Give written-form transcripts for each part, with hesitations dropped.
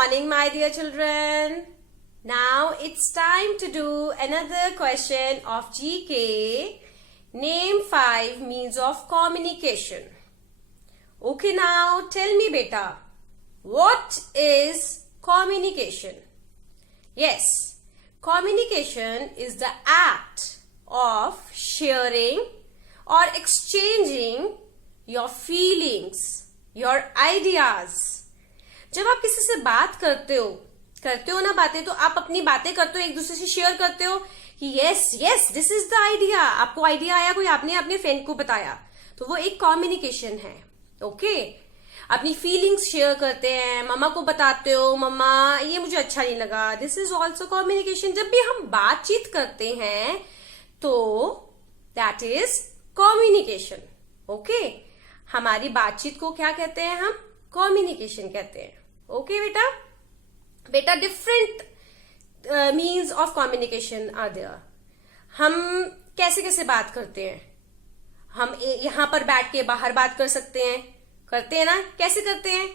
morning, my dear children. Now it's time to do another question of GK. Name 5 means of communication. Okay, now tell me, beta, what is communication? Yes, communication is the act of sharing or exchanging your feelings, your ideas. जब आप किसी से बात करते हो ना बातें, तो आप अपनी बातें करते हो, एक दूसरे से शेयर करते हो कि yes this is the idea. आपको आइडिया आया, कोई आपने अपने फ्रेंड को बताया, तो वो एक कम्युनिकेशन है. ओके, अपनी फीलिंग्स शेयर करते हैं, मम्मा को बताते हो, मम्मा ये मुझे अच्छा नहीं लगा, दिस इज ऑल्सो कम्युनिकेशन. जब भी हम बातचीत करते हैं तो दैट इज कम्युनिकेशन. ओके, हमारी बातचीत को क्या कहते हैं हम? कम्युनिकेशन कहते हैं. ओके बेटा different means of communication are there. हम कैसे कैसे बात करते हैं? हम यहां पर बैठ के बाहर बात कर सकते हैं, करते हैं ना? कैसे करते हैं?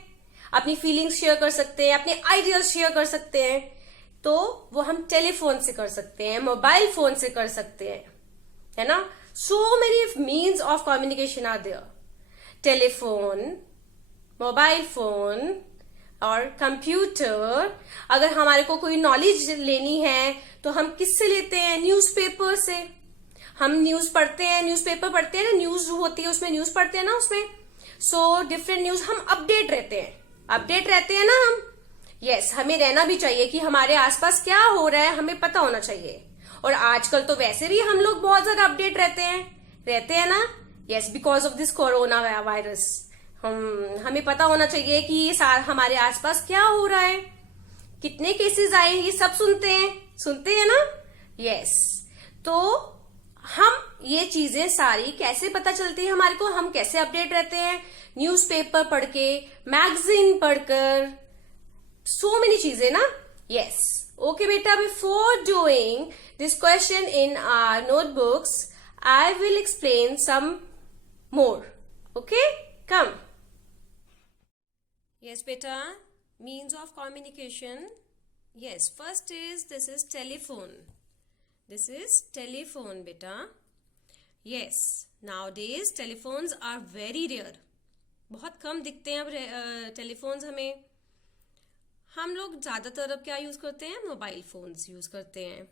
अपनी फीलिंग्स शेयर कर सकते हैं, अपने आइडियाज शेयर कर सकते हैं. तो वो हम टेलीफोन से कर सकते हैं, मोबाइल फोन से कर सकते हैं, है ना? So many means of communication are there. Telephone, mobile phone और कंप्यूटर. अगर हमारे को कोई नॉलेज लेनी है तो हम किससे लेते हैं? न्यूज़पेपर से. हम न्यूज पढ़ते हैं, न्यूज़पेपर पढ़ते हैं ना, न्यूज होती है उसमें, न्यूज पढ़ते हैं ना उसमें. सो डिफरेंट न्यूज, हम अपडेट रहते हैं ना हम. यस, हमें रहना भी चाहिए कि हमारे आसपास क्या हो रहा है हमें पता होना चाहिए. और आजकल तो वैसे भी हम लोग बहुत ज्यादा अपडेट रहते हैं ना. Yes, because of this corona virus हमें पता होना चाहिए कि हमारे आसपास क्या हो रहा है, कितने केसेस आए, ये सब सुनते हैं ना. यस, तो हम ये चीजें सारी कैसे पता चलती है हमारे को? हम कैसे अपडेट रहते हैं? न्यूज़पेपर पढ़ के, मैगजीन पढ़कर, सो मेनी चीजें ना. यस, ओके बेटा, before doing this question in our notebooks I will explain some more. Okay, come. Yes beta, means of communication. Yes, first is this is telephone. This is telephone beta. Yes, nowadays telephones are very rare. बहुत कम दिखते हैं अब telephones हमें. हम लोग ज्यादातर अब क्या यूज करते हैं? मोबाइल फोन्स यूज करते हैं.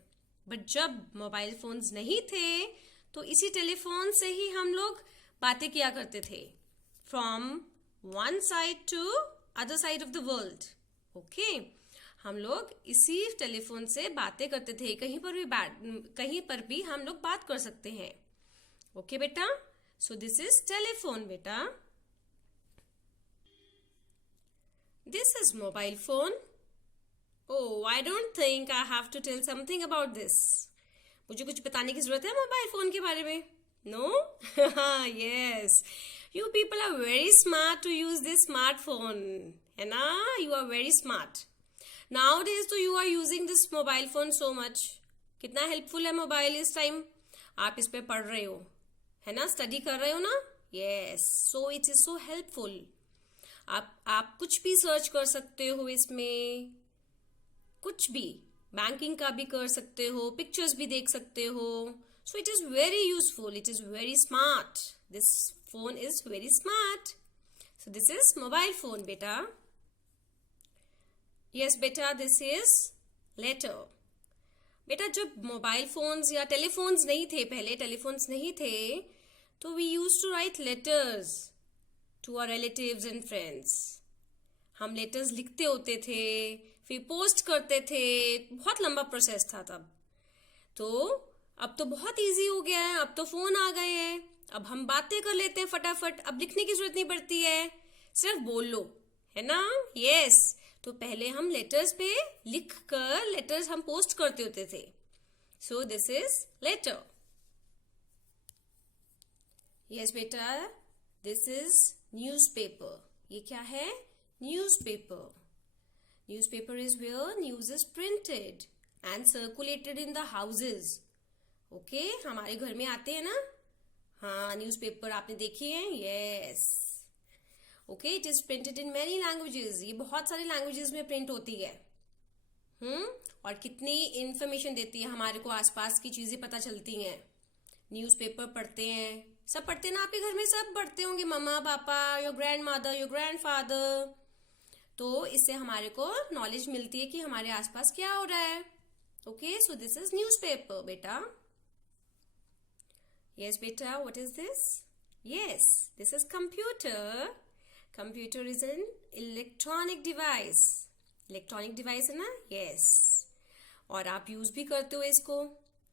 बट जब मोबाइल फोन्स नहीं थे तो इसी टेलीफोन से ही हम लोग बातें किया करते थे. From one side to other side of the world. Okay, हम लोग इसी टेलीफोन से बातें करते थे. कहीं पर भी हम लोग बात कर सकते हैं. ओके बेटा, सो दिस इज टेलीफोन बेटा. This is mobile phone. Oh, I don't think I have to tell something about this. मुझे कुछ बताने की जरूरत है मोबाइल फोन के बारे में? No? Yes. You people are very smart to use this smartphone. है ना? You are very smart. Nowadays तो you are using this mobile phone so much. कितना helpful है मोबाइल इस टाइम. आप इस पे पढ़ रहे हो, है ना? स्टडी कर रहे हो ना? Yes. So it is so helpful. आप कुछ भी सर्च कर सकते हो इसमें, कुछ भी. बैंकिंग का भी कर सकते हो, पिक्चर्स भी देख सकते हो. So it is very useful. It is very smart. This phone is very smart. So this is mobile phone, beta. Yes, beta, this is letter. बेटा जब मोबाइल फोन्स या टेलीफोन्स नहीं थे, पहले टेलीफोन्स नहीं थे, तो we used to write letters to our relatives and friends. हम लेटर्स लिखते होते थे, फिर पोस्ट करते थे. बहुत लंबा प्रोसेस था तब. तो अब तो बहुत इजी हो गया है. अब तो फोन आ गए हैं, अब हम बातें कर लेते हैं फटाफट. अब लिखने की जरूरत नहीं पड़ती है, सिर्फ बोल लो, है ना? यस, तो पहले हम लेटर्स पे लिख कर लेटर्स हम पोस्ट करते होते थे. So this is letter. Yes बेटा, दिस इज न्यूज़पेपर. ये क्या है? Newspaper. Newspaper is where news is printed and circulated in the houses. Okay, हमारे घर में आते हैं ना. हाँ, न्यूज़पेपर आपने देखे हैं? Yes. Okay, it is printed in many languages. ये बहुत सारी लैंग्वेजेस में प्रिंट होती है. और कितनी इंफॉर्मेशन देती है, हमारे को आसपास की चीजें पता चलती हैं. न्यूज़पेपर पढ़ते हैं, सब पढ़ते हैं ना आपके घर में, सब पढ़ते होंगे, मम्मा पापा, your grand mother, your grand father. तो इससे हमारे को नॉलेज मिलती है कि हमारे आसपास क्या हो रहा है. Okay, so this is newspaper बेटा. यस बेटा, what is this? Yes, this is computer. Computer is an electronic device. Electronic device है ना? यस. और आप यूज भी करते हो इसको,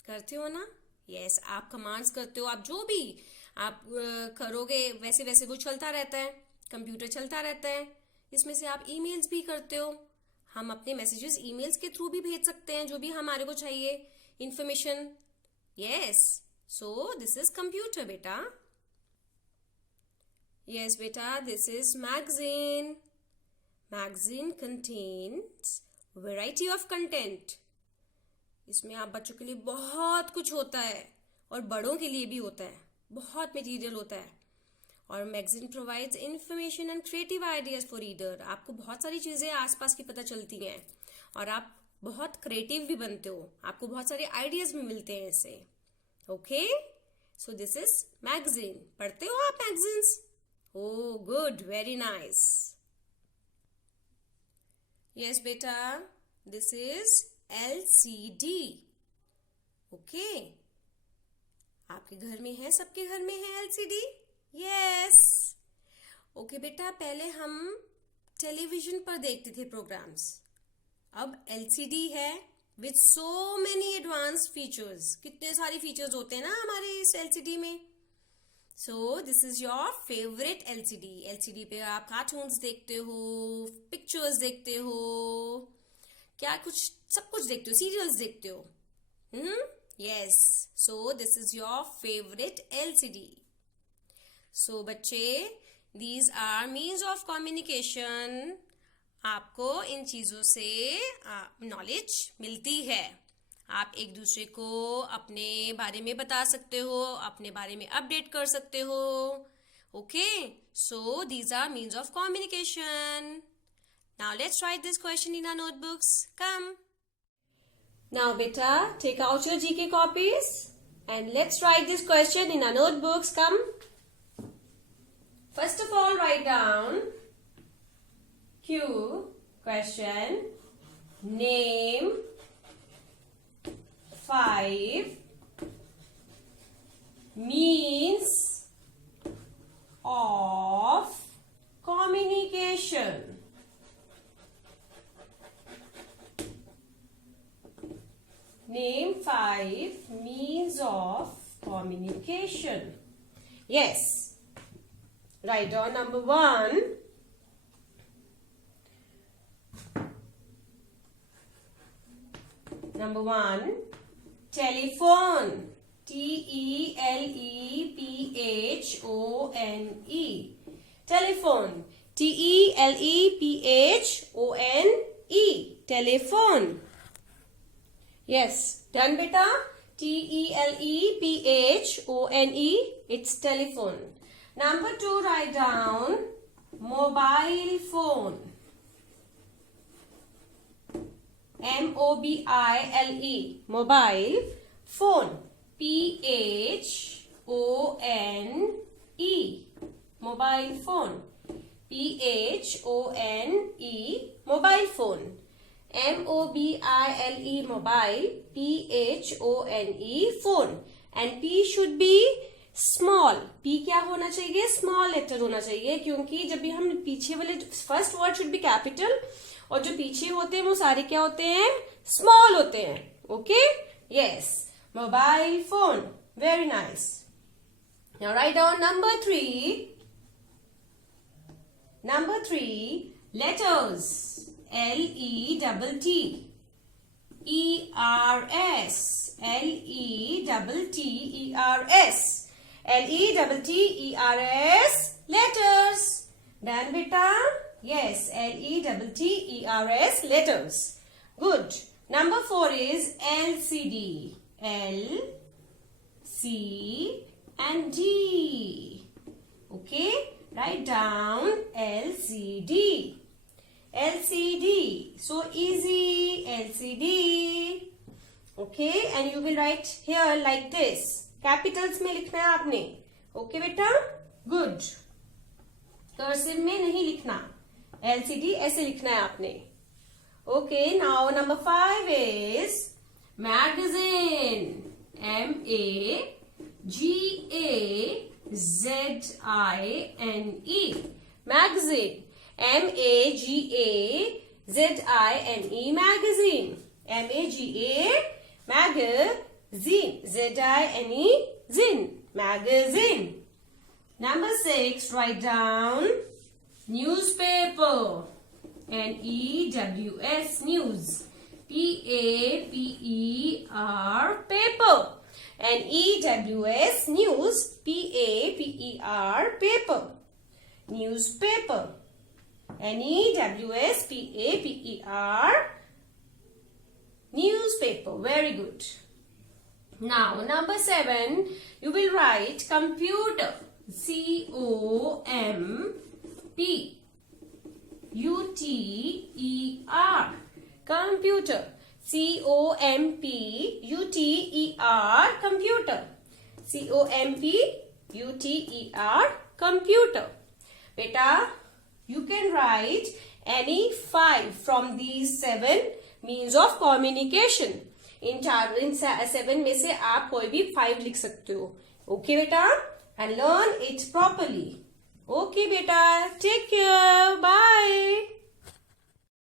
करते हो ना? यस, आप कमांड्स करते हो, आप जो भी आप करोगे वैसे वैसे वो चलता रहता है, कंप्यूटर चलता रहता है. इसमें से आप ईमेल्स भी करते हो. हम अपने मैसेजेस ईमेल्स के थ्रू भी भेज सकते हैं, जो भी हमारे को चाहिए information. Yes, so this is computer बेटा. यस बेटा, this is magazine. Magazine contains variety of content. इसमें आप बच्चों के लिए बहुत कुछ होता है और बड़ों के लिए भी होता है, बहुत मटेरियल होता है. और magazine provides information and creative ideas for reader. आपको बहुत सारी चीजें आसपास की पता चलती हैं और आप बहुत क्रिएटिव भी बनते हो, आपको बहुत सारे आइडियाज भी मिलते हैं इससे. Okay, so this is magazine. पढ़ते हो आप magazines? Oh good, very nice. Yes बेटा, दिस इज LCD. ओके, आपके घर में है, सबके घर में है LCD? यस. ओके बेटा, पहले हम टेलीविजन पर देखते थे प्रोग्राम्स, अब LCD है with so many advance features. कितने सारे फीचर्स होते हैं ना हमारे इस LCD में. सो this is your favourite LCD. LCD पे आप कार्टून्स देखते हो, पिक्चर्स देखते हो, क्या कुछ सब कुछ देखते हो, सीरियल्स देखते हो. Yes, so this is your favourite LCD. So बच्चे, these are means of communication. आपको इन चीजों से नॉलेज मिलती है. आप एक दूसरे को अपने बारे में बता सकते हो, अपने बारे में अपडेट कर सकते हो. Okay, so these are means of communication. Now let's write this question in our notebooks. Come. Now beta, take out your GK copies and let's write this question in our notebooks. Come. First of all, write down Q question. Name 5 means of communication. Name 5 means of communication. Yes. Write down number 1. Number 1, telephone. T-E-L-E-P-H-O-N-E. Telephone. T-E-L-E-P-H-O-N-E. Telephone. Yes, done beta. T-E-L-E-P-H-O-N-E. It's telephone. Number 2, write down mobile phone. M-O-B-I-L-E. Mobile phone. P-H-O-N-E. Mobile phone. P-H-O-N-E. Mobile phone. M-O-B-I-L-E. Mobile. P-H-O-N-E. Phone. And P should be small. P क्या होना चाहिए? Small letter होना चाहिए, क्योंकि जब भी हम पीछे वाले first word should be capital और जो पीछे होते हैं वो सारे क्या होते हैं? Small होते हैं. Okay? Yes. Mobile phone. Very nice. Now write down number 3. Number 3, letters. L-E-T-T. E-R-S. L-E-T-T-E-R-S. L-E-T-T-E-R-S. Letters. Done beta? Yes. L-E-T-T-E-R-S. Letters. Good. Number 4 is LCD. L, C and D. Okay. Write down LCD. LCD. So easy. LCD. Okay, and you will write here like this. Capitals में लिखना है आपने. Okay बेटा? Good. Cursive में नहीं लिखना. LCD ऐसे लिखना है आपने. Okay, now number 5 is magazine. M-A-G-A-Z-I-N-E. Magazine. M-A-G-A-Z-I-N-E. Magazine. M-A-G-A magazine. Z-I-N-E. Zin. Magazine. Number 6, write down newspaper. N-E-W-S. News. P-A-P-E-R. Paper. N-E-W-S. News. P-A-P-E-R. Paper. Newspaper. N-E-W-S. P-A-P-E-R. Newspaper. Very good. Now, number 7, you will write computer. C-O-M-P-U-T-E-R. Computer. C-O-M-P-U-T-E-R. Computer. C-O-M-P-U-T-E-R. Computer. Beta, you can write any 5 from these 7 means of communication. इन 7 में से आप कोई भी 5 लिख सकते हो. Okay बेटा? And learn it properly. Okay beta, take care. Bye.